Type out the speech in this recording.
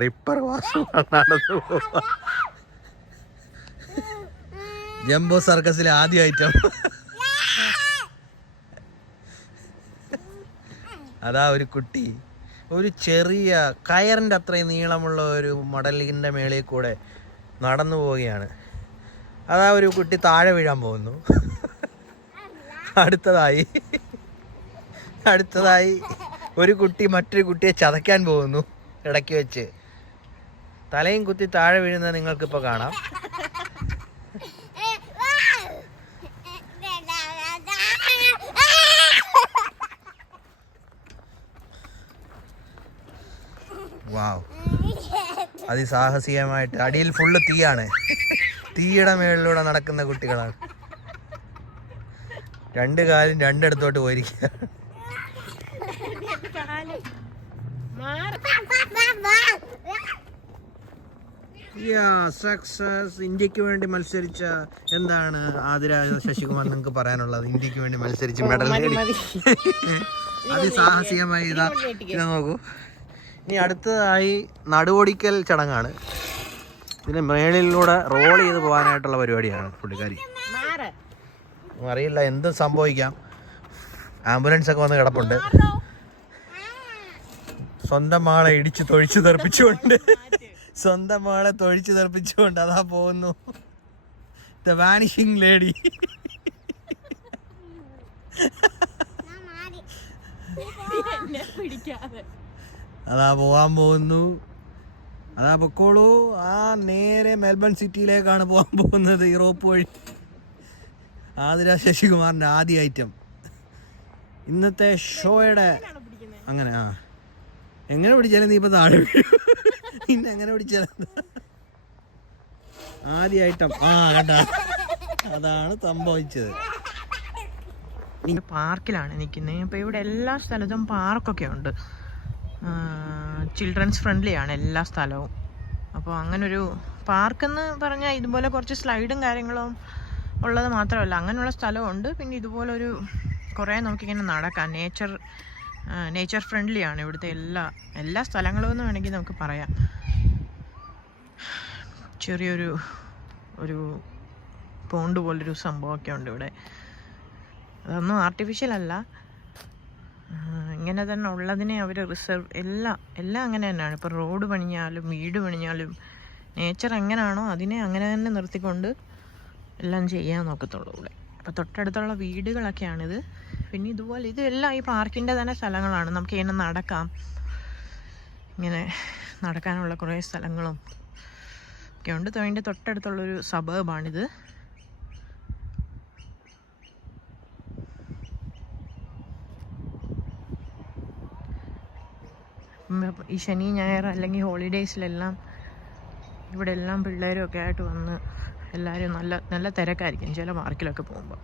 Ripper Vasu നടന്നു പോവാ. Jumbo സർക്കസിലെ ആദ്യ ഐറ്റം. അതാ ഒരു കുട്ടി ഒരു ചെറിയ കയറിൻ്റെ അത്രയും നീളമുള്ള ഒരു മടലിൻ്റെ മേളിൽ കൂടെ നടന്നു പോവുകയാണ്. അതാ ഒരു കുട്ടി താഴെ വീഴാൻ പോകുന്നു. അടുത്തതായി ഒരു കുട്ടി മറ്റൊരു കുട്ടിയെ ചതയ്ക്കാൻ പോകുന്നു. ഇടയ്ക്ക് വെച്ച് തലയും കുത്തി താഴെ വീഴുന്നത് നിങ്ങൾക്കിപ്പോൾ കാണാം. വാവ്, അതിസാഹസികമായിട്ട്. അടിയിൽ ഫുള്ള് തീയാണ്. തീയുടെ മേളിലൂടെ നടക്കുന്ന കുട്ടികളാണ്. രണ്ട് കാലും രണ്ടിടത്തോട്ട് പോയിരിക്കുക. സക്സസ്. ഇന്ത്യക്ക് വേണ്ടി മത്സരിച്ച എന്താണ് ആതിര ശശികുമാർ നിങ്ങൾക്ക് പറയാനുള്ളത്? ഇന്ത്യക്ക് വേണ്ടി മത്സരിച്ച് മെഡൽ നേടി. അതിസാഹസികമായി ഇത് നോക്കൂ. ഇനി അടുത്തതായി നടുവൊടിക്കൽ ചടങ്ങാണ്. ഇതിന് മേളിലൂടെ റോൾ ചെയ്ത് പോകാനായിട്ടുള്ള പരിപാടിയാണ് പുള്ളിക്കാരി. അറിയില്ല, എന്ത് സംഭവിക്കാം. ആംബുലൻസ് ഒക്കെ വന്ന് കിടപ്പുണ്ട്. സ്വന്തം ആളെ ഇടിച്ച് തൊഴിച്ചു തെറിപ്പിച്ചുകൊണ്ട് അതാ പോകുന്നു ദ വാനിഷിംഗ് ലേഡി. അതാ പോവാൻ പോകുന്നു. അതാ പൊക്കോളൂ. ആ നേരെ മെൽബൺ സിറ്റിയിലേക്കാണ് പോകാൻ പോകുന്നത് യൂറോപ്പ് വഴി. ആതിര ശശികുമാറിൻ്റെ ആദ്യ ഐറ്റം ഇന്നത്തെ ഷോയുടെ. അങ്ങനെ എങ്ങനെ പിടിച്ചാലും നീ ഇപ്പം താഴെ വീഴും. പിന്നെ എങ്ങനെ പിടിച്ചാലും ആദ്യ ഐറ്റം. കേട്ടാ, അതാണ് സംഭവിച്ചത്. പാർക്കിലാണ് നിൽക്കുന്നത്. ഇപ്പോൾ ഇവിടെ എല്ലാ സ്ഥലത്തും പാർക്കൊക്കെ ഉണ്ട്. ചിൽഡ്രൻസ് ഫ്രണ്ട്ലി ആണ് എല്ലാ സ്ഥലവും. അപ്പോൾ അങ്ങനൊരു പാർക്കെന്ന് പറഞ്ഞാൽ ഇതുപോലെ കുറച്ച് സ്ലൈഡും കാര്യങ്ങളും ഉള്ളത് മാത്രമല്ല, അങ്ങനെയുള്ള സ്ഥലമുണ്ട്. പിന്നെ ഇതുപോലൊരു കുറേ നമുക്കിങ്ങനെ നടക്കാം. നേച്ചർ ഫ്രണ്ട്ലി ആണ് ഇവിടുത്തെ എല്ലാ സ്ഥലങ്ങളും എന്ന് വേണമെങ്കിൽ നമുക്ക് പറയാം. ചെറിയൊരു പോണ്ട് പോലൊരു സംഭവമൊക്കെ ഉണ്ട് ഇവിടെ. അതൊന്നും ആർട്ടിഫിഷ്യൽ അല്ല, ഇങ്ങനെ തന്നെ ഉള്ളതിനെ അവർ റിസർവ് എല്ലാം അങ്ങനെ തന്നെയാണ്. ഇപ്പോൾ റോഡ് പണിഞ്ഞാലും വീട് പണിഞ്ഞാലും നേച്ചർ എങ്ങനെയാണോ അതിനെ അങ്ങനെ തന്നെ നിർത്തിക്കൊണ്ട് എല്ലാം ചെയ്യാൻ നോക്കത്തുള്ളൂ ഇവിടെ. അപ്പോൾ തൊട്ടടുത്തുള്ള വീടുകളൊക്കെയാണിത്. പിന്നെ ഇതുപോലെ ഇതെല്ലാം ഈ പാർക്കിൻ്റെ തന്നെ സ്ഥലങ്ങളാണ്. നമുക്ക് ഇങ്ങനെ നടക്കാം. ഇങ്ങനെ നടക്കാനുള്ള കുറേ സ്ഥലങ്ങളും ഒക്കെ ഉണ്ട്. അതിൻ്റെ തൊട്ടടുത്തുള്ളൊരു സബർബാണിത്. ഈ ശനി ഞായർ അല്ലെങ്കിൽ ഹോളിഡേയ്സിലെല്ലാം ഇവിടെ എല്ലാം പിള്ളേരും ഒക്കെ ആയിട്ട് വന്ന് എല്ലാവരും നല്ല തിരക്കായിരിക്കും ചില പാർക്കിലൊക്കെ പോകുമ്പോൾ.